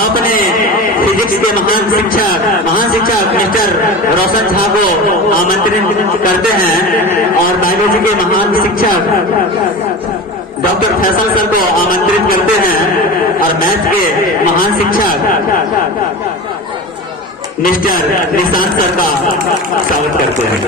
अपने फिजिक्स के महान शिक्षक मिस्टर रोशन झा को आमंत्रित करते हैं और बायोलॉजी के महान शिक्षक डॉक्टर फैसल सर को आमंत्रित करते हैं और मैथ के महान शिक्षक मिस्टर निशांत सर का स्वागत करते हैं।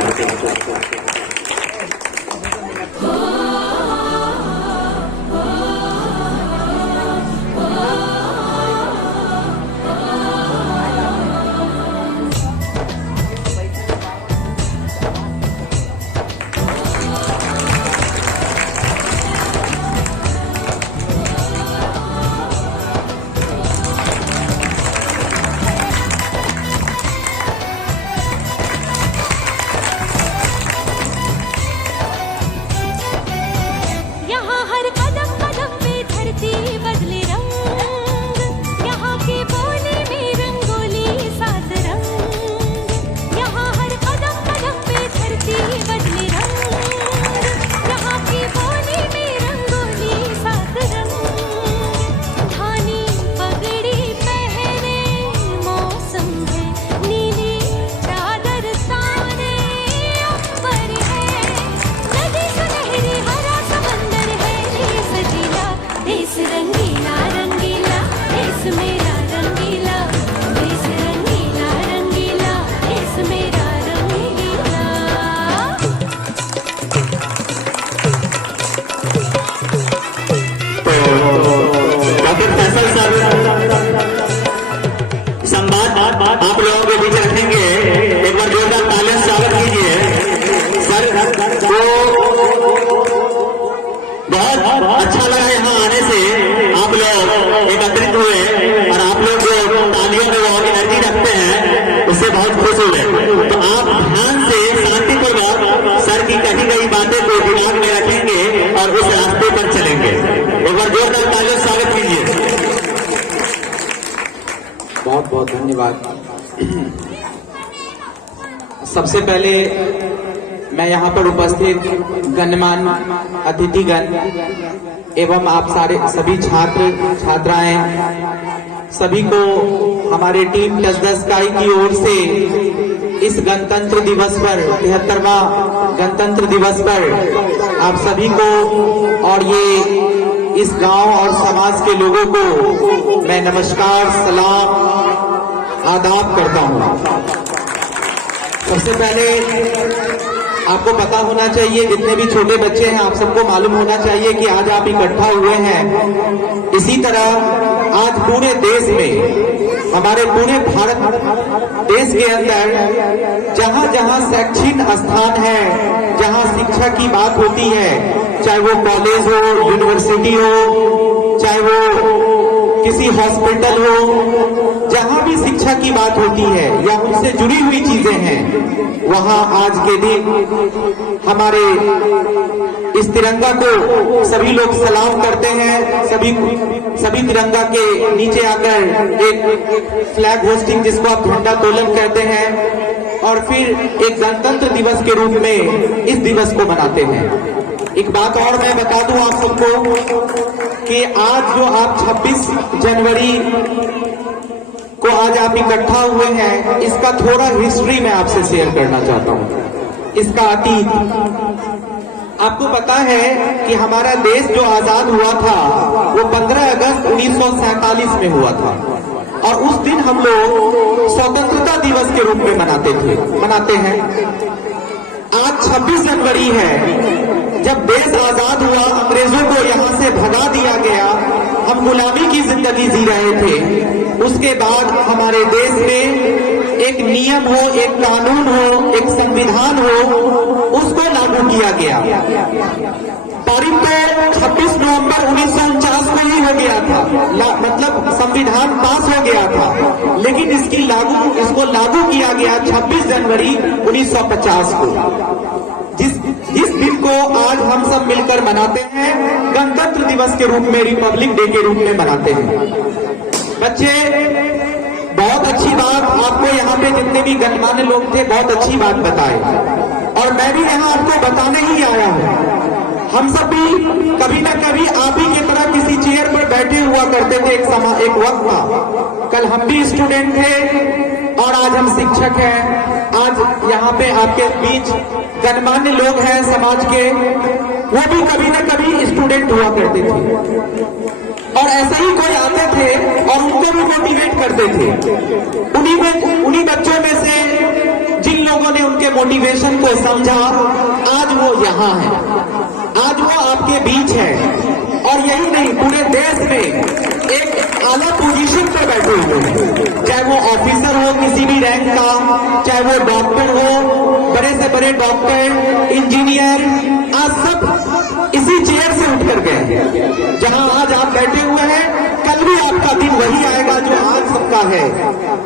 आप लोगों के बीच रखेंगे, एक बार जोरदार तालियों से स्वागत कीजिए सर को। बहुत अच्छा लगा यहाँ आने से, आप लोग एकत्रित हुए और आप लोग जो तालियों में वो एनर्जी रखते हैं उससे बहुत खुश हुए। तो आप ध्यान से शांतिपूर्वक सर की कही गई बातें को दिमाग में रखेंगे और उस रास्ते पर चलेंगे। एक बार जोरदार तालियों से स्वागत कीजिए। बहुत बहुत धन्यवाद। सबसे पहले मैं यहाँ पर उपस्थित गणमान्य अतिथिगण एवं आप सभी छात्र छात्राएं सभी को हमारे टीम टच द स्काई की ओर से इस गणतंत्र दिवस पर 73वां गणतंत्र दिवस पर आप सभी को और ये इस गांव और समाज के लोगों को मैं नमस्कार, सलाम, आदाब करता हूं। सबसे पहले आपको पता होना चाहिए, जितने भी छोटे बच्चे हैं आप सबको मालूम होना चाहिए कि आज आप इकट्ठा हुए हैं। इसी तरह आज पूरे देश में, हमारे पूरे भारत देश के अंदर जहां जहां शैक्षिक स्थान है, जहां शिक्षा की बात होती है, चाहे वो कॉलेज हो, यूनिवर्सिटी हो, चाहे वो किसी हॉस्पिटल हो, जहां भी शिक्षा की बात होती है या उनसे जुड़ी हुई चीजें हैं, वहां आज के दिन हमारे इस तिरंगा को सभी लोग सलाम करते हैं। सभी तिरंगा के नीचे आकर एक फ्लैग होस्टिंग, जिसको आप झंडा तोलन कहते हैं, और फिर एक गणतंत्र दिवस के रूप में इस दिवस को मनाते हैं। एक बात और मैं बता दूं आप सबको कि आज जो आप 26 जनवरी को आज आप इकट्ठा हुए हैं, इसका थोड़ा हिस्ट्री मैं आपसे शेयर करना चाहता हूं। इसका अतीत आपको पता है कि हमारा देश जो आजाद हुआ था वो 15 अगस्त 1947 में हुआ था, और उस दिन हम लोग स्वतंत्रता दिवस के रूप में मनाते हैं। आज 26 जनवरी है, जब देश आजाद हुआ, अंग्रेजों को यहाँ से भगा दिया गया, हम गुलामी की जिंदगी जी रहे थे। उसके बाद हमारे देश में एक नियम हो, एक कानून हो, एक संविधान हो, उसको लागू किया गया। तारीख पे 26 नवंबर 1949 को ही हो गया था, मतलब संविधान पास हो गया था, लेकिन इसको लागू किया गया 26 जनवरी 1950 को। जिस दिन को आज हम सब मिलकर मनाते हैं, गणतंत्र दिवस के रूप में, रिपब्लिक डे के रूप में मनाते हैं। बच्चे, बहुत अच्छी बात आपको यहाँ पे जितने भी गणमान्य लोग थे बहुत अच्छी बात बताए, और मैं भी यहाँ आपको बताने ही आया हूँ। हम सब भी कभी ना कभी आप ही की तरह किसी चेयर पर बैठे हुआ करते थे। एक वक्त था, कल हम भी स्टूडेंट थे और आज हम शिक्षक हैं। आज यहाँ पे आपके बीच गणमान्य लोग हैं समाज के, वो भी कभी ना कभी स्टूडेंट हुआ करते थे और ऐसे ही कोई आते थे और उनको भी मोटिवेट करते थे। उन्हीं बच्चों में से जिन लोगों ने उनके मोटिवेशन को समझा, आज वो यहाँ है, आज वो आपके बीच है। और यही नहीं, पूरे देश में एक आला पोजीशन पर बैठे हुए हैं, चाहे वो ऑफिसर हो किसी भी रैंक का, चाहे वो डॉक्टर हो, बड़े से बड़े डॉक्टर, इंजीनियर, आज सब इसी चेयर से उठकर गए। जहां आज आप बैठे हुए हैं, कल भी आपका दिन वही आएगा जो आज सबका है,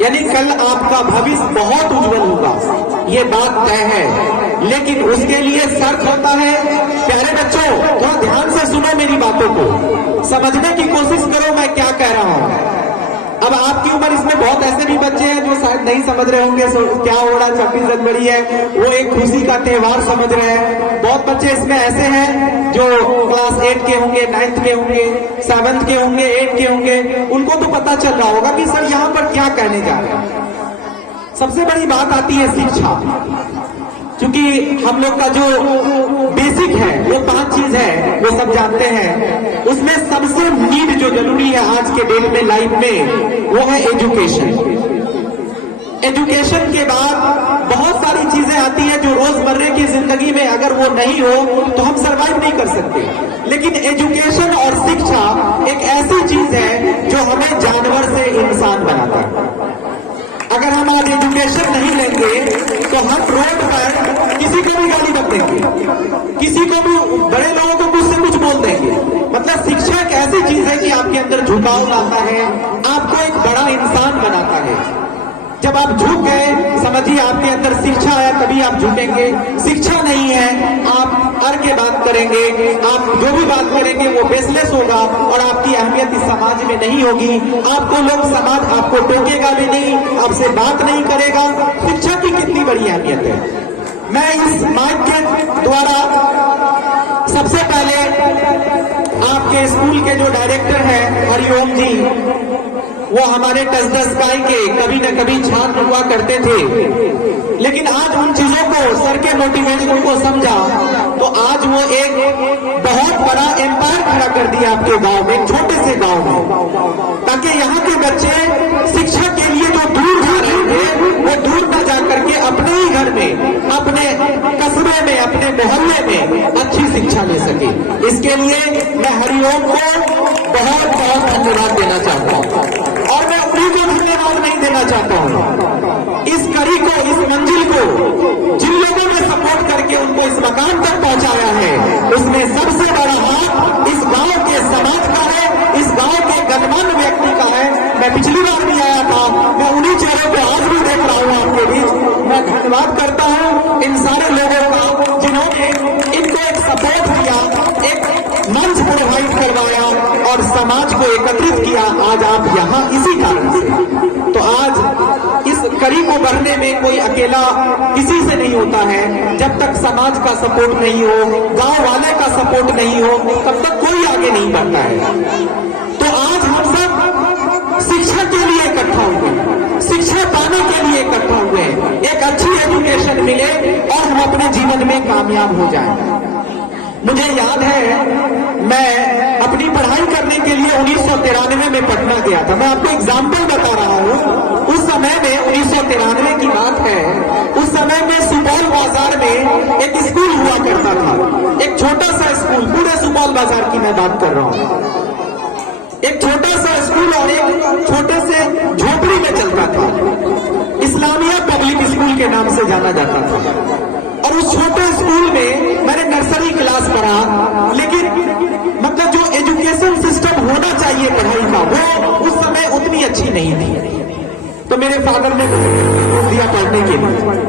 यानी कल आपका भविष्य बहुत उज्जवल होगा, ये बात तय है। लेकिन उसके लिए शर्त होता है। प्यारे बच्चों, थोड़ा ध्यान से सुनो मेरी बातों को, समझने की कोशिश करो मैं क्या कह रहा हूं। अब आपकी उम्र, इसमें बहुत ऐसे भी बच्चे हैं जो शायद नहीं समझ रहे होंगे क्या हो रहा, 26 जनवरी है, वो एक खुशी का त्योहार समझ रहे हैं। बहुत बच्चे इसमें ऐसे हैं जो क्लास 8 के होंगे, 9th के होंगे, 7th के होंगे, 8 के होंगे, उनको तो पता चल रहा होगा कि सर यहाँ पर क्या कहने जा रहे हैं। सबसे बड़ी बात आती है शिक्षा, क्योंकि हम लोग का जो बेसिक है वो 5 चीज है, वो सब जानते हैं। उसमें सबसे नीड जो जरूरी है आज के डेट में लाइफ में, वो है एजुकेशन। एजुकेशन के बाद बहुत सारी चीजें आती हैं जो रोजमर्रे की जिंदगी में अगर वो नहीं हो तो हम सरवाइव नहीं कर सकते। लेकिन एजुकेशन और शिक्षा एक ऐसी चीज है जो हमें जानवर से इंसान बनाता है। अगर हम आज एजुकेशन नहीं लेंगे तो हम रोड पर किसी को भी गाली बक देंगे, किसी को भी, बड़े लोगों को कुछ से कुछ बोल देंगे। मतलब शिक्षा एक ऐसी चीज है कि आपके अंदर झुकाव लाता है, आपको एक बड़ा इंसान बनाता है। जब आप झुक गए, समझिए आपके अंदर शिक्षा है, तभी आप झुकेंगे। शिक्षा नहीं है, आप अर के बात करेंगे, आप जो भी बात करेंगे वो बेसलेस होगा और आपकी अहमियत इस समाज में नहीं होगी। आपको लोग, समाज आपको टोकेगा भी नहीं, आपसे बात नहीं करेगा। शिक्षा की कितनी बड़ी अहमियत है। मैं इस माइक के द्वारा सबसे पहले आपके स्कूल के जो डायरेक्टर हैं हरिओम जी, वो हमारे टच द स्काई के कभी न कभी छात्र हुआ करते थे, लेकिन आज उन चीजों को, सर के मोटिवेशन को समझा तो आज वो एक बहुत बड़ा एम्पायर खड़ा कर दिया आपके गांव में, एक छोटे से गांव में, ताकि यहाँ के बच्चे शिक्षा के लिए जो दूर जा रहे थे वो दूर न जाकर के अपने ही घर में, अपने कस्बे में, अपने मोहल्ले में अच्छी शिक्षा ले सके। इसके लिए मैं हरिओम को बहुत बहुत धन्यवाद देना चाहता हूँ और मैं उन्हीं को धन्यवाद नहीं देना चाहता हूँ। इस कड़ी को, इस मंजिल को जिन लोगों ने सपोर्ट करके उनको इस मकान तक पहुंचाया है, उसमें सबसे बड़ा हाथ इस गांव के समाज का है, इस गांव के गणमान्य व्यक्ति का है। मैं पिछली बार भी आया था, मैं उन्हीं चेहरों को आज भी देख रहा हूँ आपके बीच। मैं धन्यवाद करता हूँ इन सारे लोगों का जिन्होंने इनको एक सपोर्ट किया, एक मंच प्रोवाइड करवाया और समाज को एकत्रित किया। आज आप यहाँ इसी कारण से, तो आज इस कड़ी को बढ़ने में कोई अकेला किसी से नहीं होता है। जब तक समाज का सपोर्ट नहीं हो, गांव वाले का सपोर्ट नहीं हो, तब तक कोई आगे नहीं बढ़ता है। तो आज हम सब शिक्षा के लिए इकट्ठा हुए, शिक्षा पाने के लिए इकट्ठा हुए, एक अच्छी एजुकेशन मिले और हम अपने जीवन में कामयाब हो जाएं। मुझे याद है, मैं अपनी पढ़ाई करने के लिए 1993 में पटना गया था। मैं आपको एग्जाम्पल बता रहा हूँ। उस समय में 1993 की बात है, उस समय में सुपौल बाजार में एक स्कूल हुआ करता था, एक छोटा सा स्कूल, पूरे सुपौल बाजार की मैं बात कर रहा हूँ। एक छोटा सा स्कूल और एक छोटे से झोपड़ी में चलता था, इस्लामिया पब्लिक स्कूल के नाम से जाना जाता था। और उस छोटे स्कूल में मैंने नर्सरी क्लास पढ़ा, लेकिन मतलब जो एजुकेशन सिस्टम होना चाहिए पढ़ाई का, वो उस समय उतनी अच्छी नहीं थी। तो मेरे फादर ने दिया पढ़ने के लिए।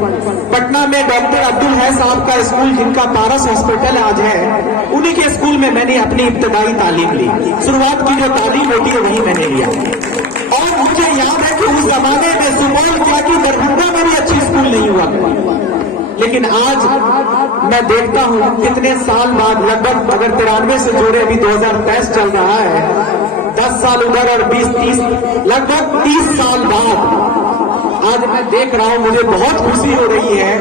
पटना में डॉक्टर अब्दुल है साहब का स्कूल, जिनका पारस हॉस्पिटल आज है, उन्हीं के स्कूल में मैंने अपनी इब्तदाई तालीम ली। शुरुआत की जो तालीम होती है वही मैंने लिया। और मुझे याद है कि उस जमाने में सुपौल क्या कि दरभंगा में भी अच्छी स्कूल नहीं हुआ, लेकिन लेकिन आज मैं देखता हूं कितने साल बाद, लगभग अगर 93 से जोड़े, अभी 2023 चल रहा है, 10 साल उधर और 20-30, लगभग 30 साल बाद आज मैं देख रहा हूं, मुझे बहुत खुशी हो रही है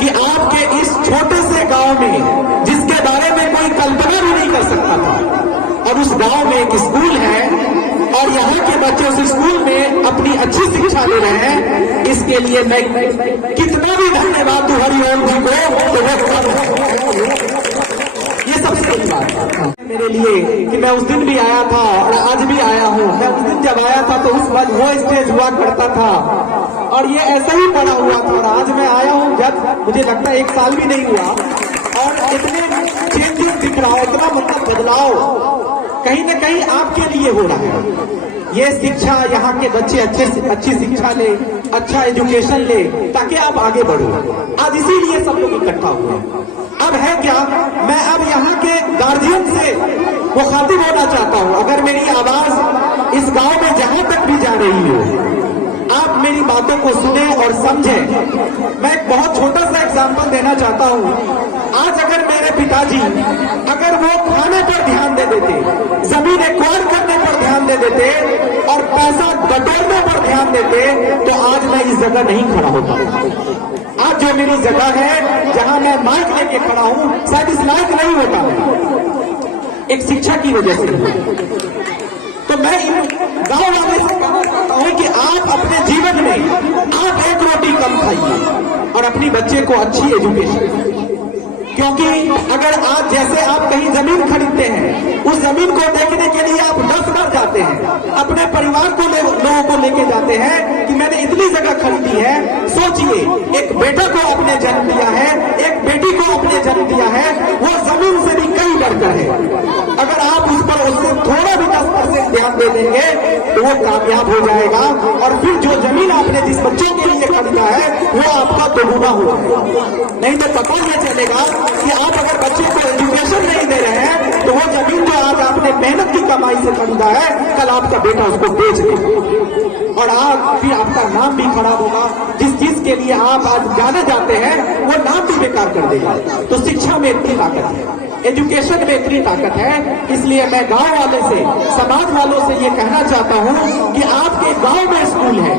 कि आपके इस छोटे से गांव में, जिसके बारे में कोई कल्पना भी नहीं कर सकता था, और उस गांव में एक स्कूल है और यहाँ के बच्चे उस स्कूल में अपनी अच्छी शिक्षा ले रहे हैं। इसके लिए मैं कितना भी धन्यवाद दूं हरिओम जी को। ये सबसे बड़ी बात है मेरे लिए कि मैं उस दिन भी आया था और आज भी आया हूँ। मैं उस दिन जब आया था तो उस वक्त वो स्टेज हुआ करता था और ये ऐसा ही पड़ा हुआ था, और आज मैं आया हूँ जब मुझे लगता है 1 साल भी नहीं हुआ और इतने चेंजेस दिख रहा है, इतना मतलब बदलाव कहीं न कहीं आपके लिए हो रहा है। ये शिक्षा, यहाँ के बच्चे अच्छी शिक्षा ले, अच्छा एजुकेशन ले, ताकि आप आगे बढ़ो। आज इसीलिए सब लोग इकट्ठा हुए। अब है क्या, मैं अब यहाँ के गार्जियन से मुखातिब होना चाहता हूँ। अगर मेरी आवाज इस गांव में जहां तक भी जा रही हो, आप मेरी बातों को सुने और समझें। मैं एक बहुत छोटा सा एग्जाम्पल देना चाहता हूँ। आज अगर मेरे पिताजी अगर वो खाने पर ध्यान दे देते, जमीन एक्वायर करने पर ध्यान दे देते और पैसा बटोरने पर ध्यान देते, तो आज मैं इस जगह नहीं खड़ा होता। आज जो मेरी जगह है, जहां मैं माइक लेके खड़ा हूं, शायद इस लायक नहीं होता, एक शिक्षा की वजह से। तो मैं इन गांव वाले से कहना चाहता हूं कि आप अपने जीवन में आप 1 रोटी कम खाइए और अपनी बच्चे को अच्छी एजुकेशन, क्योंकि अगर आज जैसे आप कहीं जमीन खरीदते हैं, उस जमीन को देखने के लिए आप 10 बार जाते हैं, अपने परिवार को लोगों को लेके जाते हैं कि मैंने इतनी जगह खरीदी है। सोचिए, एक बेटा को आपने जन्म दिया है, एक बेटी को आपने जन्म दिया है, वो जमीन से भी कहीं बढ़कर है। अगर आप उस पर उससे थोड़ा भी 10% ध्यान दे देंगे तो वो कामयाब हो जाएगा, और फिर जो जमीन आपने जिस बच्चों के लिए खरीदा है वो आपका दोगुना हो जाएगा। नहीं तो पता ये चलेगा कि आप अगर बच्चे को एजुकेशन नहीं दे रहे हैं तो वो जमीन जो आज आपने मेहनत की कमाई से खरीदा है, कल आपका बेटा उसको बेच देगा और आज फिर आपका नाम भी खराब होगा। जिस चीज के लिए आप आज जाने जाते हैं वो नाम भी बेकार कर देगा। तो शिक्षा में इतनी ताकत है, एजुकेशन में इतनी ताकत है। इसलिए मैं गांव वाले से, समाज वालों से ये कहना चाहता हूं कि आपके गांव में स्कूल है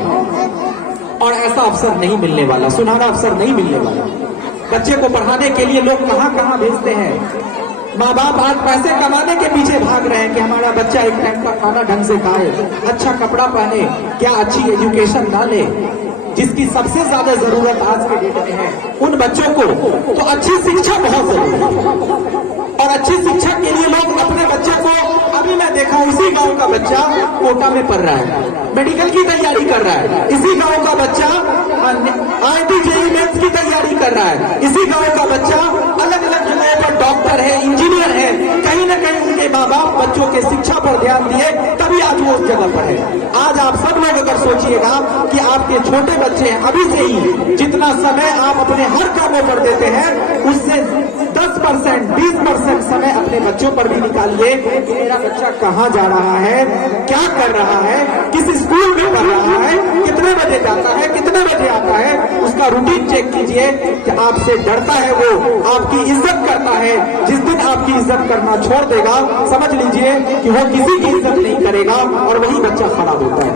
और ऐसा अवसर नहीं मिलने वाला, सुनहरा अवसर नहीं मिलने वाला। बच्चे को पढ़ाने के लिए लोग कहां भेजते हैं। माँ बाप आज पैसे कमाने के पीछे भाग रहे हैं कि हमारा बच्चा एक टाइम का खाना ढंग से खाए, अच्छा कपड़ा पहने, क्या अच्छी एजुकेशन ना ले। जिसकी सबसे ज्यादा जरूरत आज के डेट में है उन बच्चों को, तो अच्छी शिक्षा बहुत जरूरी है। और अच्छी शिक्षा के लिए लोग अपने बच्चे को, अभी मैं देखा इसी गांव का बच्चा कोटा में पढ़ रहा है, मेडिकल की तैयारी कर रहा है। इसी गांव का बच्चा IIT JEE मेंस की तैयारी कर रहा है। इसी गांव का बच्चा अलग अलग जगह पर डॉक्टर है, इंजीनियर है। कहीं न कहीं उनके माँ बाप बच्चों के शिक्षा पर ध्यान दिए, तभी आज वो उस जगह पर है। आज आप सब लोग अगर सोचिएगा कि आपके छोटे बच्चे हैं, अभी से ही जितना समय आप अपने हर कामों पर देते हैं, उससे 10%, 20% समय अपने बच्चों पर भी निकालिए कि मेरा बच्चा कहाँ जा रहा है, क्या कर रहा है, किस स्कूल में पढ़ रहा है, कितने बजे जाता है, कितने बजे आता है। उसका रूटीन चेक कीजिए कि आपसे डरता है, वो आपकी इज्जत करता है। जिस दिन आपकी इज्जत करना छोड़ देगा, समझ लीजिए कि वो किसी की इज्जत नहीं करेगा और वही बच्चा खराब होता है।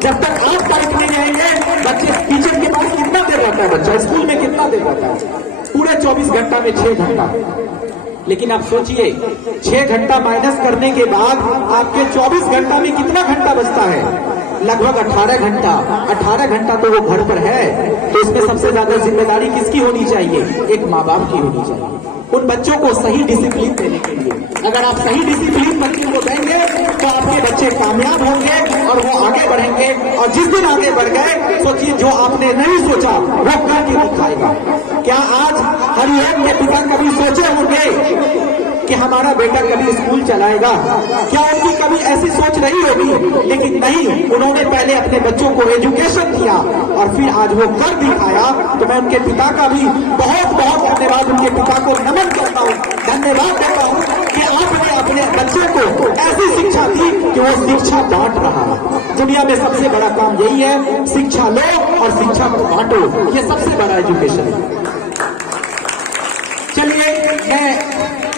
जब तक आप टाइट नहीं रहेंगे, बच्चे टीचर के पास कितना देर रहता है, बच्चा स्कूल में कितना देर रहता है, पूरे 24 घंटा में 6 घंटा। लेकिन आप सोचिए 6 घंटा माइनस करने के बाद आपके 24 घंटा में कितना घंटा बचता है? लगभग 18 घंटा। 18 घंटा तो वो घर पर है, तो इसमें सबसे ज्यादा जिम्मेदारी किसकी होनी चाहिए? एक माँ बाप की होनी चाहिए। उन बच्चों को सही डिसिप्लिन देने के लिए, अगर आप सही डिसिप्लिन बच्चों को देंगे तो आपके बच्चे कामयाब होंगे और वो आगे बढ़ेंगे। और जिस दिन आगे बढ़ गए, सोचिए जो आपने नहीं सोचा वो करके दिखाएगा। क्या आज हरिओम के पिता कभी सोचे होंगे कि हमारा बेटा कभी स्कूल चलाएगा? क्या उनकी कभी ऐसी सोच रही होगी? लेकिन नहीं, उन्होंने पहले अपने बच्चों को एजुकेशन दिया और फिर आज वो कर दिखाया। तो मैं उनके पिता का भी बहुत बहुत धन्यवाद, उनके पिता को नमन करता हूँ, धन्यवाद देता हूँ कि आपने अपने बच्चे को ऐसी शिक्षा दी कि वो शिक्षा बांट रहा है। दुनिया में सबसे बड़ा काम यही है, शिक्षा लो और शिक्षा को बांटो। ये सबसे बड़ा एजुकेशन है।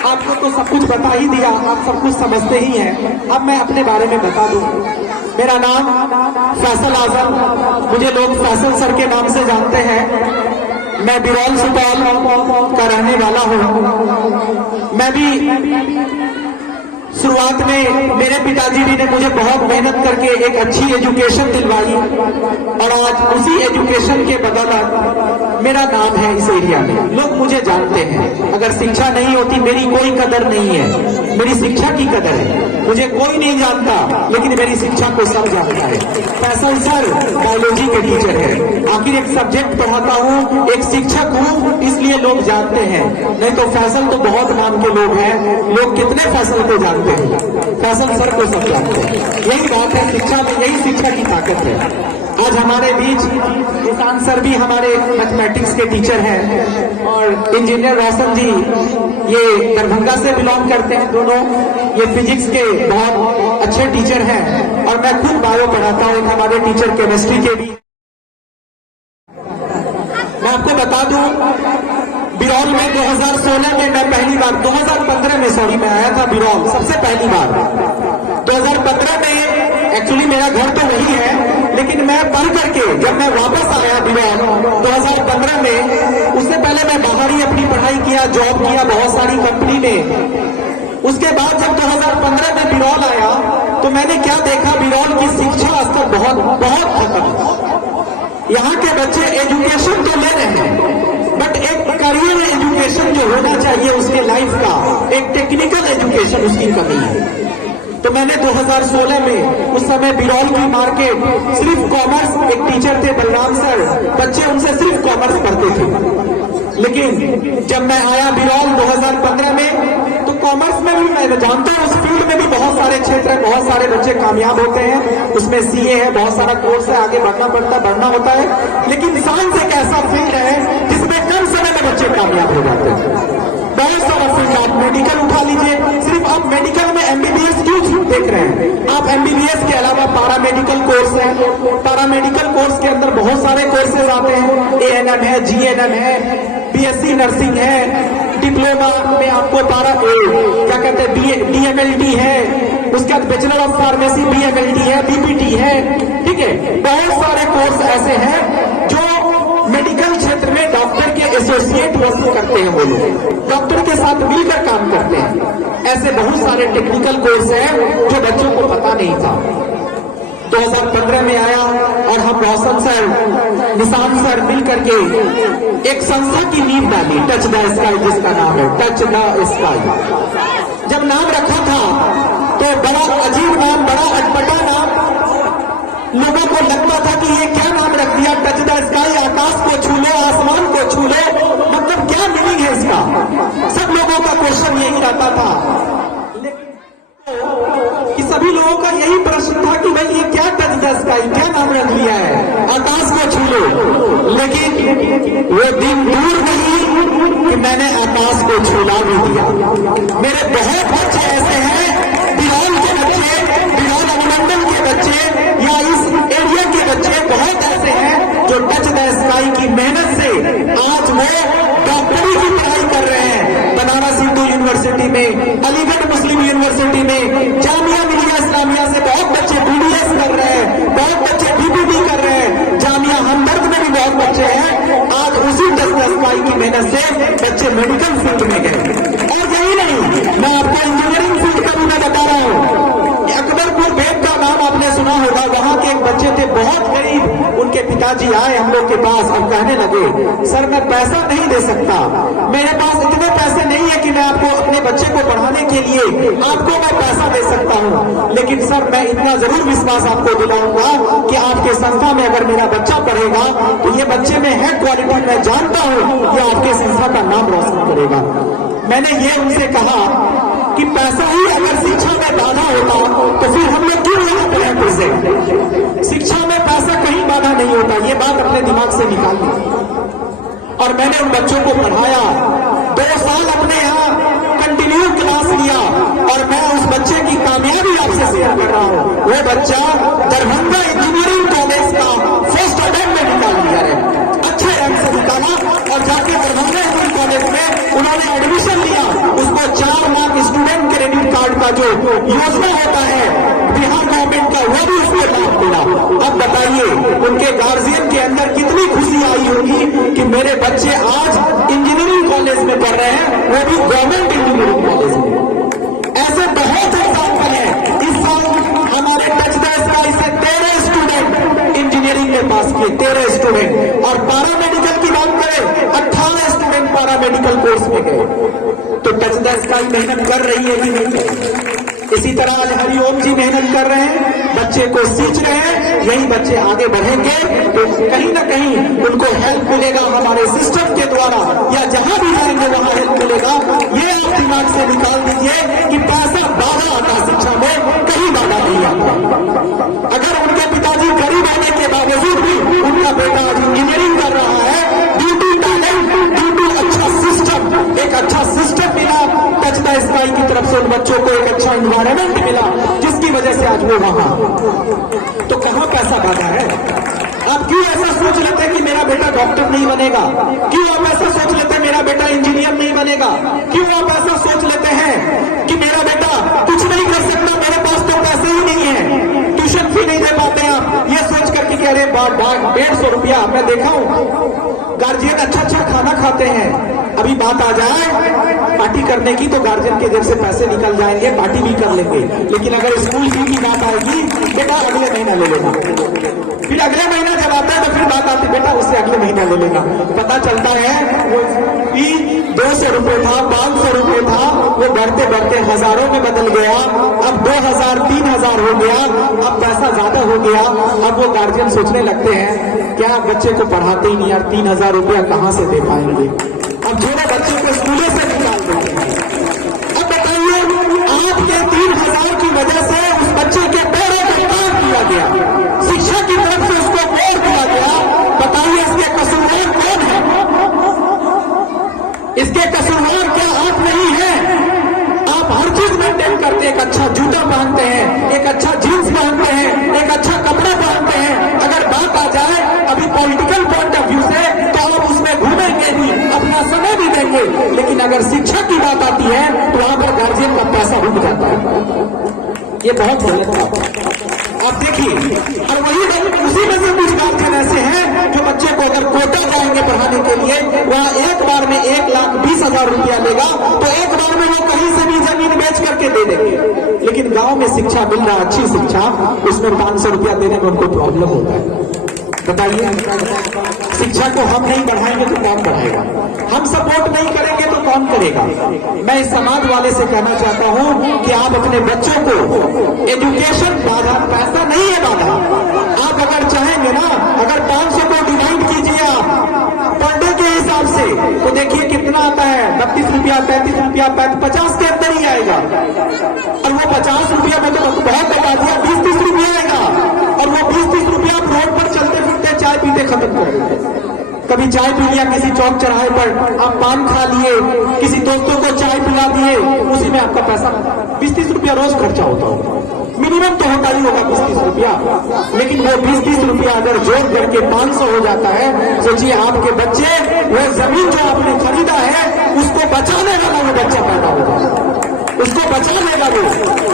आपको तो सब कुछ बता ही दिया, आप सब कुछ समझते ही हैं। अब मैं अपने बारे में बता दूं। मेरा नाम फैसल आजम, मुझे लोग फैसल सर के नाम से जानते हैं। मैं बिरौल सुपौल का रहने वाला हूं। मैं भी शुरुआत में मेरे पिताजी ने मुझे बहुत मेहनत करके एक अच्छी एजुकेशन दिलवाई और आज उसी एजुकेशन के बदौलत मेरा नाम है इस एरिया में, लोग मुझे जानते हैं। अगर शिक्षा नहीं होती मेरी कोई कदर नहीं है, मेरी शिक्षा की कदर है। मुझे कोई नहीं जानता लेकिन मेरी शिक्षा को सब जानता है। फैसल सर बायोलॉजी के टीचर है, आखिर एक सब्जेक्ट पढ़ाता हूँ, एक शिक्षक हूँ, इसलिए लोग जानते हैं। नहीं तो फैसल तो बहुत नाम के लोग हैं, लोग कितने फैसल को जानते हैं, फैसल सर को सब जानते हैं। यही बात है शिक्षा में, यही शिक्षा की ताकत है। आज हमारे बीच किसान सर भी हमारे मैथमेटिक्स के टीचर हैं और इंजीनियर रोशन जी ये दरभंगा से बिलोंग करते हैं, दोनों ये फिजिक्स के बहुत अच्छे टीचर हैं और मैं खुद बायो पढ़ाता हूँ, एक हमारे टीचर केमिस्ट्री के भी। मैं आपको बता दूं बिरौल में 2016 में मैं पहली बार 2015 में सॉरी मैं आया था बिरौल सबसे पहली बार। 2015 में एक्चुअली मेरा घर तो वही है, लेकिन मैं पढ़ करके जब मैं वापस आया बिरौल 2015 में, उससे पहले मैं बाहर ही अपनी पढ़ाई किया, जॉब किया बहुत सारी कंपनी में। उसके बाद जब 2015 में बिरौल आया तो मैंने क्या देखा, बिरौल की शिक्षा स्तर बहुत बहुत खत्म। यहाँ के बच्चे एजुकेशन तो ले रहे हैं बट एक करियर एजुकेशन जो होना चाहिए उसके लाइफ का, एक टेक्निकल एजुकेशन उसकी कमी है। तो मैंने 2016 में उस समय बिरौल की मार्केट सिर्फ कॉमर्स, एक टीचर थे बलराम सर, बच्चे उनसे सिर्फ कॉमर्स पढ़ते थे। लेकिन जब मैं आया बिरौल 2015 में तो कॉमर्स में भी मैं जानता हूँ उस फील्ड में भी बहुत सारे क्षेत्र है, बहुत सारे बच्चे कामयाब होते हैं, उसमें सीए है, बहुत सारा कोर्स है, आगे बढ़ना होता है। लेकिन साइंस एक ऐसा फील्ड है जिसमें कम समय में बच्चे कामयाब हो जाते हैं। बहुत सारा फील्ड, आप मेडिकल उठा लीजिए, सिर्फ आप मेडिकल में एमबीबीएस क्यों देख रहे हैं, आप एमबीबीएस के अलावा पारामेडिकल कोर्स है, पारामेडिकल कोर्स के अंदर बहुत सारे कोर्सेज आते हैं, एएनएम है, जीएनएम है, बीएससी नर्सिंग है, डिप्लोमा में आपको क्या कहते हैं डीएमएलटी है, उसके बाद बैचलर ऑफ फार्मेसी बीएमएलटी है, बीपीटी है, ठीक है। बहुत सारे कोर्स ऐसे हैं जो मेडिकल क्षेत्र में डॉक्टर के एसोसिएट वर्क करते हैं, वो लोग डॉक्टर के साथ मिलकर काम करते हैं। ऐसे बहुत सारे टेक्निकल कोर्स हैं जो बच्चों को पता नहीं था। 2015 में आया और हम रोशन सर, निशान सर मिल करके एक संस्था की नींव डाली, टच द स्काई जिसका नाम है टच द स्काई। जब नाम रखा था तो बड़ा अजीब नाम, बड़ा अटपटा नाम, लोगों को लगता था कि ये क्या नाम रख दिया, टच द स्काई, आकाश को छू लो, आसमान को छू लो, मतलब क्या मीनिंग है इसका। सब लोगों का क्वेश्चन यही रहता था कि सभी लोगों का यही प्रश्न था कि भाई ये क्या टच द स्काई, क्या नाम रख लिया है, आकाश को छू लो। लेकिन वो दिन दूर नहीं कि मैंने आकाश को छूना भी दिया। मेरे बहुत बच्चे ऐसे हैं, बिरौल के बच्चे, बिरौल अनुमंडल के बच्चे या इस एरिया के बच्चे बहुत ऐसे हैं जो टच द स्काई की मेहनत से आज वो डॉक्टरी की पढ़ाई कर रहे हैं। बनारस हिंदू यूनिवर्सिटी में, अलीगढ़ मुस्लिम यूनिवर्सिटी में, जामिया मिलिया इस्लामिया से बहुत बच्चे बीडीएस कर रहे हैं, बहुत बच्चे बीपीडी कर रहे हैं, जामिया हमदर्द में भी बहुत बच्चे हैं। आज उसी टच द स्काई की मेहनत से बच्चे मेडिकल फील्ड में गए। और यही नहीं, मैं आपको इंजीनियरिंग फील्ड का भी मैं बता रहा हूँ। अकबरपुर बेग का नाम आपने सुना होगा, वहां के एक बच्चे थे बहुत गरीब, उनके पिताजी आए हम लोग के पास और कहने लगे सर मैं पैसा नहीं दे सकता, मेरे पास इतने पैसे नहीं है कि मैं आपको अपने बच्चे को पढ़ाने के लिए आपको मैं पैसा दे सकता हूँ, लेकिन सर मैं इतना जरूर विश्वास आपको दिलाऊंगा कि आपके संस्था में अगर मेरा बच्चा पढ़ेगा तो ये बच्चे में है क्वालिटी, मैं जानता हूँ ये आपके संस्था का नाम रोशन करेगा। मैंने ये उनसे कहा कि पैसा ही अगर शिक्षा में बाधा होता तो फिर हम लोग क्यों यहाँ पे हैं फिर से। शिक्षा में पैसा कहीं बाधा नहीं होता, ये बात अपने दिमाग से निकाल दी। और मैंने उन बच्चों को पढ़ाया, 2 साल अपने यहाँ कंटिन्यू क्लास लिया और मैं उस बच्चे की कामयाबी आपसे शेयर कर रहा हूँ। वो बच्चा दरभंगा इंजीनियरिंग कॉलेज का फर्स्ट अटेम्प्ट में निकाल लिया है, अच्छे रैंक से निकाला और जाके दरभंगा इंजीनियरिंग कॉलेज में उन्होंने एडमिशन लिया। उसको 4 अंदर कितनी खुशी आई होगी कि मेरे बच्चे आज इंजीनियरिंग कॉलेज में पढ़ रहे हैं, वो भी गवर्नमेंट इंजीनियरिंग कॉलेज में। ऐसे बहुत एग्जाम्पल है। इस साल हमारे टच द स्काई से 13 स्टूडेंट इंजीनियरिंग में पास किए, 13 स्टूडेंट। और पैरामेडिकल की बात करें, 18 स्टूडेंट पैरामेडिकल कोर्स में गए। तो टच द स्काई मेहनत कर रही है कि नहीं? इसी तरह आज हरिओम जी मेहनत कर रहे हैं, बच्चे को सींच रहे हैं। यही बच्चे आगे बढ़ेंगे तो कहीं ना कहीं उनको हेल्प मिलेगा हमारे सिस्टम के द्वारा, या जहां भी जाएंगे वहां हेल्प मिलेगा। ये आप दिमाग से निकाल दीजिए कि पैसा बाधा आता शिक्षा में, कहीं बाधा नहीं आता। अगर उनके पिताजी गरीब होने के बावजूद भी उनका बेटा आज इंजीनियरिंग कर रहा है, due to talent, due to अच्छा सिस्टम, एक अच्छा सिस्टम मिला टच द स्काई की तरफ से उन बच्चों को, एक अच्छा एनवायरनमेंट मिला जिसकी वजह से आज वो वहां। तो कहां पैसा बाधा है? आप क्यों ऐसा सोच लेते हैं कि मेरा बेटा डॉक्टर नहीं बनेगा? क्यों आप ऐसा सोच लेते हैं मेरा बेटा इंजीनियर नहीं बनेगा? क्यों आप ऐसा सोच लेते हैं कि मेरा बेटा कुछ नहीं कर सकता, मेरे पास तो पैसे ही नहीं है, ट्यूशन फी नहीं दे पाते आप, ये सोच करके कह रहे 150 रुपया। मैं देखा हूं गार्जियन अच्छा खाना खाते हैं, अभी बात आ जाए पार्टी करने की तो गार्जियन के जेब से पैसे निकल जाएंगे, पार्टी भी कर लेंगे। लेकिन अगर स्कूल फी की बात आएगी, बेटा अगले महीना ले लेना, फिर अगले महीना जब आता है तो फिर बात आती, बेटा उससे अगले महीना ले लेना। पता चलता है वो फी 200 रुपए था, 500 रुपए था, वो बढ़ते बढ़ते हजारों में बदल गया। अब 2000, 3000 हो गया, अब पैसा ज्यादा हो गया। अब वो गार्जियन सोचने लगते हैं क्या बच्चे को पढ़ाते ही नहीं यार, 3000 रुपया कहां से दे पाएंगे, अब जो बच्चे को स्कूलों से निकाल देंगे। अब बताइए आपके 3000 की वजह से उस बच्चे के पैरों को काट दिया गया, शिक्षा की तरफ से उसको मोड़ दिया गया। बताइए इसके कसूरवार कौन है? इसके कसूरवार क्या आप नहीं है? आप हर चीज मेंटेन करते हैं, एक अच्छा जूता पहनते हैं, एक अच्छा जींस पहनते हैं, एक अच्छा कपड़ा पहनते हैं। अगर बात आ जाए अभी पॉलिटिकल पॉइंट ऑफ व्यू से तो आप उसमें घूमेंगे भी, अपना समय भी देंगे। लेकिन अगर शिक्षा की बात आती है तो वहां पर गार्जियन का पैसा रुक जाता है। ये बहुत गलत बात है, आप देखिए। और वही उसी में से कुछ गार्जियन ऐसे हैं जो बच्चे को अगर कोटा जाएंगे पढ़ाने के लिए, वहां एक बार में 1,20,000 रुपया लेगा तो एक बार में वो कहीं से भी जमीन बेच करके दे देंगे। लेकिन गांव में शिक्षा मिल रहा, अच्छी शिक्षा, उसमें 500 रुपया देने में उनको प्रॉब्लम होता है। बताइए, शिक्षा को हम नहीं बढ़ाएंगे तो कौन बढ़ाएगा? हम सपोर्ट नहीं करेंगे तो कौन करेगा? मैं इस समाज वाले से कहना चाहता हूं कि आप अपने बच्चों को एजुकेशन बाधा, पैसा नहीं है बाधा। आप अगर चाहेंगे ना, अगर 500 को डिवाइड कीजिए आप पर डे के हिसाब से तो देखिए कितना आता है, 32 रुपया, 33 रुपया, 50 के अंदर ही आएगा। और वो 50 रुपया में तो बहुत बता दिया, 20-30 रुपया आएगा। और वो 20-30 रुपया आप रोड पर चलते फिरते चाय पीते खत्म कर देते। कभी चाय पी लिया किसी चौक चौराहे पर, आप पान खा लिए, किसी दोस्तों को चाय पिला दिए, उसी में आपका पैसा 20-30 रुपया रोज खर्चा होता होगा, मिनिमम तो होता ही होगा 20-30 रुपया। लेकिन वो 20-30 रुपया अगर जोड़ करके 500 हो जाता है, सोचिए आपके बच्चे, वो जमीन जो आपने खरीदा है उसको बचाने वाला वो बच्चा पैदा हो जाएगा, उसको बचा लेगा वो।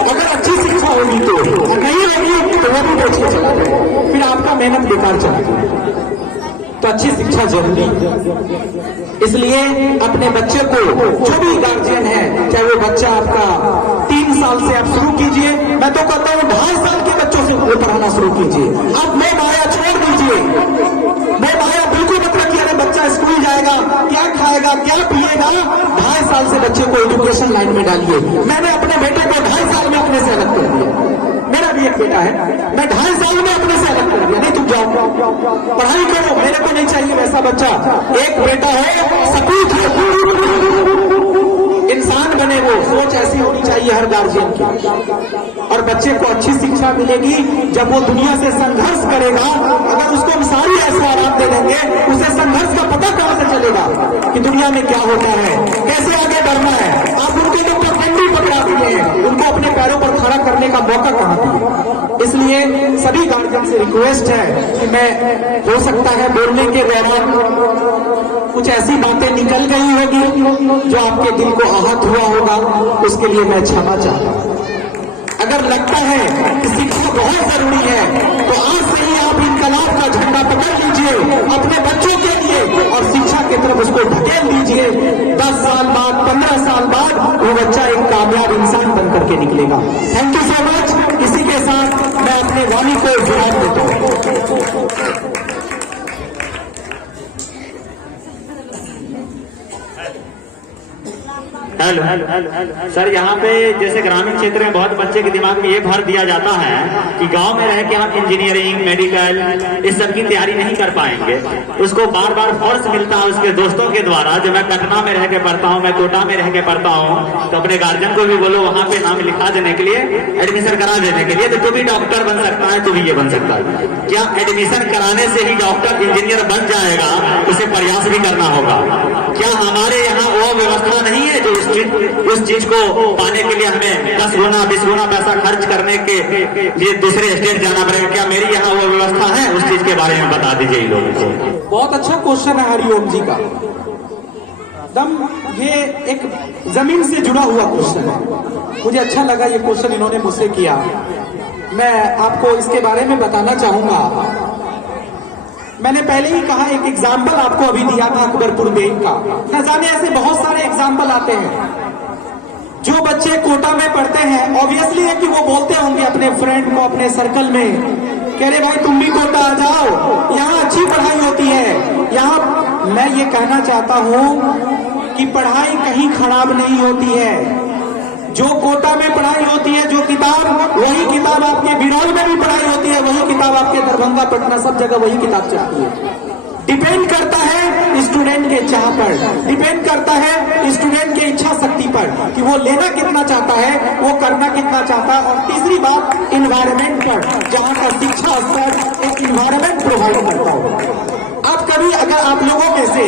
अगर अच्छी शिक्षा होगी तो, नहीं होगी तो वो भी बेच के चला जाएगा, फिर आपका मेहनत बेकार चलेगी। तो अच्छी शिक्षा जरूरी है। इसलिए अपने बच्चे को, जो भी गार्जियन है, चाहे वो बच्चा आपका 3 साल से आप शुरू कीजिए, मैं तो कहता हूं 2.5 साल के बच्चों से वो पढ़ाना शुरू कीजिए। आप मैं माया छोड़ दीजिए, मैं माया बिल्कुल मत रखिए। अरे बच्चा स्कूल जाएगा, क्या खाएगा, क्या पिएगा, 2.5 साल से बच्चे को एजुकेशन लाइन में डालिए। मैंने अपने बेटे को 2.5 साल में अपने से अलग कर दिया, मेरा भी एक बेटा है, मैं 2.5 साल में अपने से अलग कर दिया, नहीं तुम जाओ पढ़ाई करो, मेरे को नहीं चाहिए वैसा बच्चा। एक बेटा है, सपूत इंसान बने, वो सोच ऐसी होनी चाहिए हर गार्जियन की। और बच्चे को अच्छी शिक्षा मिलेगी जब वो दुनिया से संघर्ष करेगा। अगर उसको हम सारी ऐशो-आराम दे देंगे, उसे संघर्ष का पता कहां से चलेगा कि दुनिया में क्या होता है, कैसे आगे बढ़ना है। आप उनके लिए पगडंडी पकड़ा दिए हैं, उनको अपने पैरों पर खड़ा करने का मौका कहां दिया। इसलिए सभी गार्जियन से रिक्वेस्ट है कि मैं, हो सकता है बोलने के दौरान कुछ ऐसी बातें निकल गई होगी जो आपके दिल को आहत हुआ होगा, उसके लिए मैं क्षमा चाहता हूं। अगर लगता है कि शिक्षा बहुत जरूरी है तो आज से ही आप इनकलाब का झंडा पकड़ लीजिए 10 साल बाद, 15 साल बाद वो बच्चा एक कामयाब इंसान बन करके निकलेगा। Thank you so much. इसी के साथ मैं अपने वाणी को जवाब देता हूं। हेलो सर, यहाँ पे जैसे ग्रामीण क्षेत्र में बहुत बच्चे के दिमाग में ये भर दिया जाता है कि गांव में रह के हम इंजीनियरिंग, मेडिकल इस सब की तैयारी नहीं कर पाएंगे। उसको बार बार फोर्स मिलता है उसके दोस्तों के द्वारा, जो मैं पटना में रह के पढ़ता हूँ, मैं कोटा में रह के पढ़ता हूँ, तो अपने गार्जियन को भी बोलो वहां पे नाम लिखा देने के लिए, एडमिशन करा देने के लिए, तो तू भी डॉक्टर बन सकता है, तू भी ये बन सकता है। क्या एडमिशन कराने से ही डॉक्टर इंजीनियर बन जाएगा? उसे प्रयास भी करना होगा। क्या हमारे यहाँ वो व्यवस्था नहीं है जो उस चीज को पाने के लिए हमें 10 गुना 20 गुना पैसा खर्च करने के लिए दूसरे स्टेट जाना पड़ेगा? क्या मेरी यहाँ वो व्यवस्था है? उस चीज के बारे में बता दीजिए इन लोगों को। बहुत अच्छा क्वेश्चन है हरिओम जी का। दम ये एक जमीन से जुड़ा हुआ क्वेश्चन है। मुझे अच्छा लगा ये क्वेश्चन इन्होंने मुझसे किया। मैं आपको इसके बारे में बताना चाहूंगा। मैंने पहले ही कहा, एक एग्जाम्पल आपको अभी दिया था अकबरपुर बैंक का। न जाने ऐसे बहुत सारे एग्जाम्पल आते हैं। जो बच्चे कोटा में पढ़ते हैं, ऑब्वियसली है कि वो बोलते होंगे अपने फ्रेंड को, अपने सर्कल में, कह रहे भाई तुम भी कोटा आ जाओ, यहाँ अच्छी पढ़ाई होती है। यहाँ मैं ये कहना चाहता हूँ कि पढ़ाई कहीं खराब नहीं होती है। जो कोटा में पढ़ाई होती है, जो किताब, वही किताब आपके बिरौल में भी पढ़ाई होती है, वही किताब आपके दरभंगा, पटना, सब जगह वही किताब चलती है। डिपेंड करता है स्टूडेंट के चाह पर, डिपेंड करता है स्टूडेंट के इच्छा शक्ति पर कि वो लेना कितना चाहता है, वो करना कितना चाहता है। और तीसरी बात इन्वायरमेंट पर, जहां का शिक्षा स्तर एक इन्वायरमेंट प्रोवाइड करता हो। आप कभी, अगर आप लोगों में से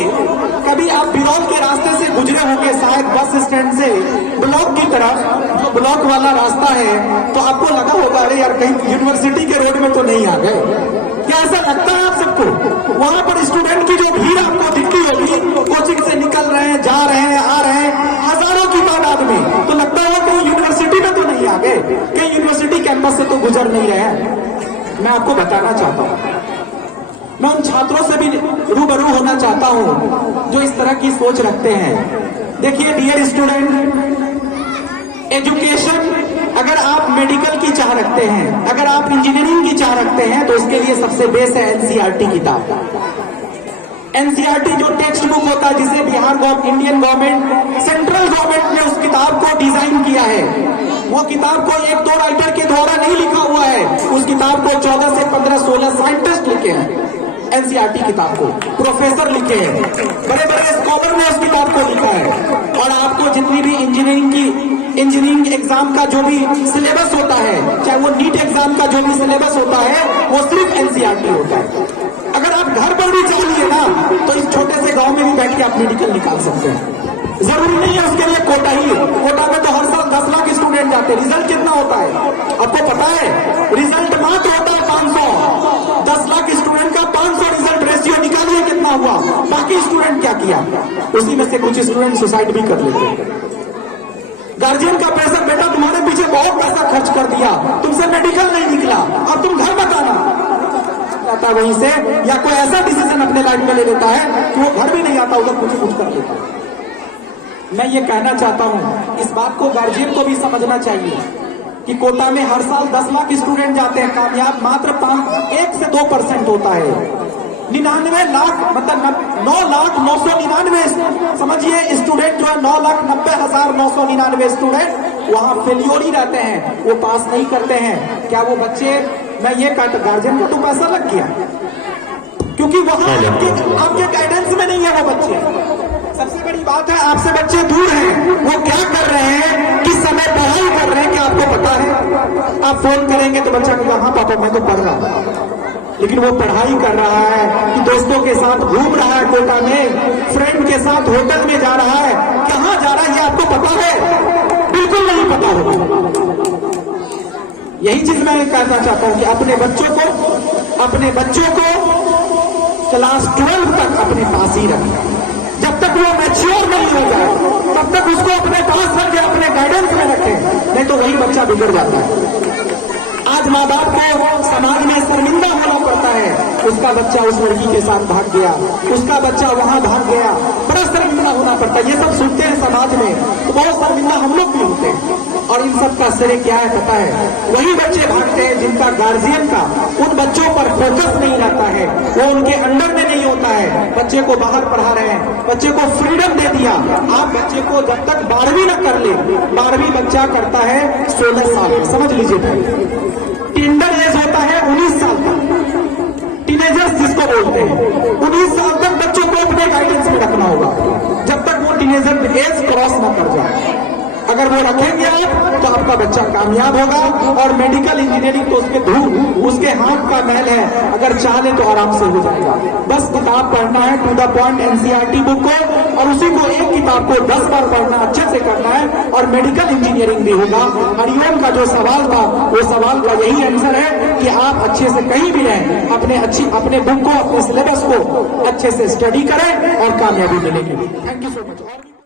कभी आप बिरौल के रास्ते से गुजरे होंगे, शायद बस स्टैंड से ब्लॉक की तरफ, जो ब्लॉक वाला रास्ता है, तो आपको लगा होगा अरे यार कहीं यूनिवर्सिटी के रोड में तो नहीं आ गए। क्या ऐसा लगता है आप सबको? वहां पर स्टूडेंट की जो भीड़ आपको दिखती होगी, कोचिंग से निकल रहे हैं, जा रहे हैं, आ रहे हैं, हजारों की तादाद में, तो लगता है कहीं यूनिवर्सिटी में तो नहीं आ गए, कहीं यूनिवर्सिटी कैंपस से तो गुजर नहीं रहे हैं। मैं आपको बताना चाहता हूं, मैं उन छात्रों से भी रूबरू होना चाहता हूं जो इस तरह की सोच रखते हैं। देखिए डियर स्टूडेंट, एजुकेशन, अगर आप मेडिकल की चाह रखते हैं, अगर आप इंजीनियरिंग की चाह रखते हैं, तो इसके लिए सबसे बेस है एनसीईआरटी किताब। एनसीईआरटी जो टेक्स्ट बुक होता है, जिसे Bihar Indian government, central government ने उस किताब को डिजाइन किया है। वो किताब को 1-2 राइटर के द्वारा नहीं लिखा हुआ है, उस किताब को 14 से 15, 16 साइंटिस्ट लिखे हैं। एनसीईआरटी किताब को प्रोफेसर लिखे हैं, बड़े बड़े स्कॉलर ने उस किताब को लिखा है। और आपको जितनी भी इंजीनियरिंग एग्जाम का जो भी सिलेबस होता है, चाहे वो नीट एग्जाम का जो भी सिलेबस होता है, वो सिर्फ एनसीईआरटी होता है। अगर आप घर पर भी चाहिए ना, तो इस छोटे से गांव में भी बैठ के आप मेडिकल निकाल सकते हैं। जरूरी नहीं है उसके लिए कोटा ही। कोटा में तो हर साल 10 लाख स्टूडेंट जाते हैं। रिजल्ट कितना होता है आपको पता है? रिजल्ट मात्र होता है 500। 10 लाख स्टूडेंट का 500 रिजल्ट, रेशियो निकालिए कितना हुआ। बाकी स्टूडेंट क्या किया? उसी में से कुछ स्टूडेंट सुसाइड भी कर लेते हैं। गार्जियन का प्रेशर, बेटा तुम्हारे पीछे बहुत पैसा खर्च कर दिया, तुमसे मेडिकल नहीं निकला, अब तुम घर बताना आता वहीं से, या कोई ऐसा डिसीजन अपने लाइफ में ले लेता है कि वो घर भी नहीं आता, उधर कुछ कर लेता है। मैं ये कहना चाहता हूं, इस बात को गार्जियन को भी समझना चाहिए कि कोटा में हर साल 10 लाख स्टूडेंट जाते हैं, कामयाब मात्र 1 से 2% होता है। 99 लाख, मतलब 9,999, समझिए स्टूडेंट जो है 9,90,999 स्टूडेंट वहां फेल्योर ही रहते हैं, वो पास नहीं करते हैं। क्या वो बच्चे, मैं ये कहता, गार्जियन का तो पैसा लग गया, क्योंकि वहां आपके गाइडेंस में नहीं है वो बच्चे। सबसे बड़ी बात है, आपसे बच्चे दूर हैं, वो क्या कर रहे हैं, किस समय पढ़ाई कर रहे हैं, क्या आपको पता है? आप फोन करेंगे तो बच्चा कहेगा हाँ पापा मैं तो पढ़ रहा हूं, लेकिन वो पढ़ाई कर रहा है कि दोस्तों के साथ घूम रहा है, कोटा में फ्रेंड के साथ होटल में जा रहा है, कहां जा रहा है ये आपको पता है? बिल्कुल नहीं पता होगा। यही चीज मैं कहना चाहता हूं कि अपने बच्चों को क्लास 12 तक अपने पास ही रखें। जब तक वो मैच्योर नहीं हो जाए तब तक उसको अपने पास रखें, अपने गाइडेंस में रखें, नहीं तो वही बच्चा बिगड़ जाता है। आज माँ बाप को समाज में शर्मिंदा होना पड़ता है, उसका बच्चा उस लड़की के साथ भाग गया, उसका बच्चा वहां भाग गया, बड़ा शर्मिंदा खड़ा होना पड़ता है। ये सब सुनते हैं समाज में तो बहुत शर्मिंदा हम लोग भी होते हैं। और इन सब का श्रेय क्या है पता है? वही बच्चे भागते हैं जिनका गार्जियन का उन बच्चों पर फोकस नहीं रहता है, वो उनके अंडर में नहीं होता है। बच्चे को बाहर पढ़ा रहे हैं, बच्चे को फ्रीडम दे दिया। आप बच्चे को जब तक 12वीं न कर ले, 12वीं बच्चा करता है 16 साल, समझ लीजिए भाई। टेंडर एज होता है 19 साल तक, टीनेजर्स जिसको बोलते हैं। 19 साल तक बच्चों को अपने गाइडेंस में रखना होगा, जब तक वो टीनेजर एज क्रॉस न कर जाए। अगर वो रखेंगे आप तो आपका बच्चा कामयाब होगा। और मेडिकल इंजीनियरिंग तो उसके धूल, उसके हाथ का महल है, अगर चाहे तो आराम से हो जाएगा। बस किताब पढ़ना है, to the point NCERT book को, और उसी को एक किताब को 10 बार पढ़ना, अच्छे से करना है, और मेडिकल इंजीनियरिंग भी होगा। हरिओम का जो सवाल था वो सवाल का यही आंसर है कि आप अच्छे से कहीं भी रहें, अपने बुक को, अपने सिलेबस को अच्छे से स्टडी करें और कामयाबी मिलेगी। Thank you so much.